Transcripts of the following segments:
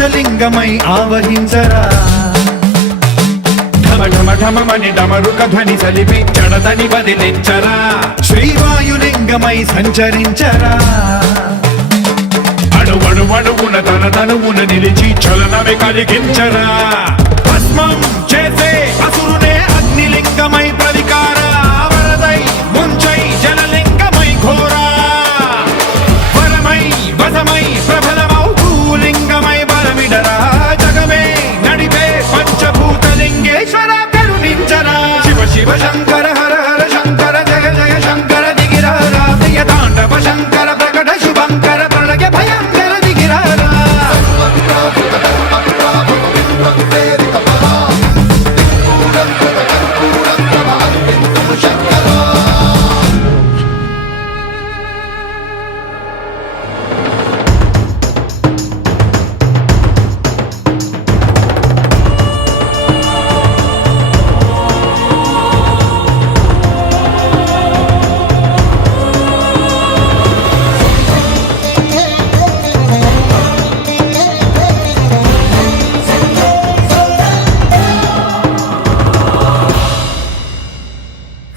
ఆకాశలింగమై ఆవహించరా ఢమఢమఢమని డమరుక ధ్వని సలిపి జడదని వదిలించరా శ్రీవాయులింగమై సంచరించరా అణువణువున తన తనువున నిలిచి చలనమే కలిగించరా భస్మం చేసే అసురునే అగ్నిలింగమై ప్రవికార వరదై ముంచై జలలింగమై ఘోరా వరమై వసమై ప్రబలమౌ భూలింగమై బలమిడరా జగమే నడిపే పంచభూతలింగేశ్వర కరుణించరా శివ శివ శంకర హర హర శంకర జయ జయ శంకర దిగిరారా ప్రియ తాండవ శంకర ప్రకట శుభంకర ప్రళయ భయంకర దిగిరారా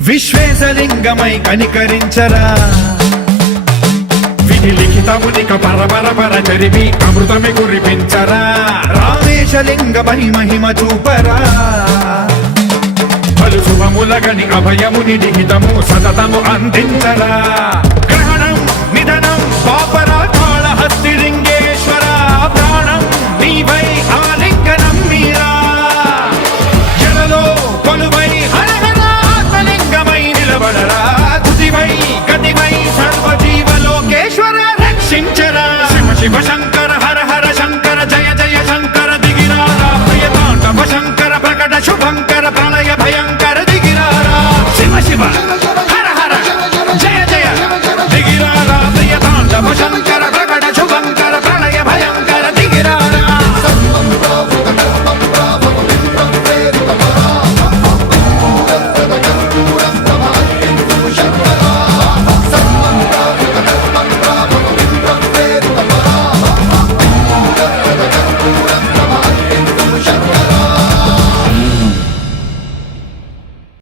విశ్వేశలింగమై కనికరించరా విధి లిఖితమునిక పరపర చరిపి అమృతమి కురిపించరా రామేశలింగమై మహిమ చూపరా పలు శుభములగని అభయముని లిఖితము సతతము అందించరా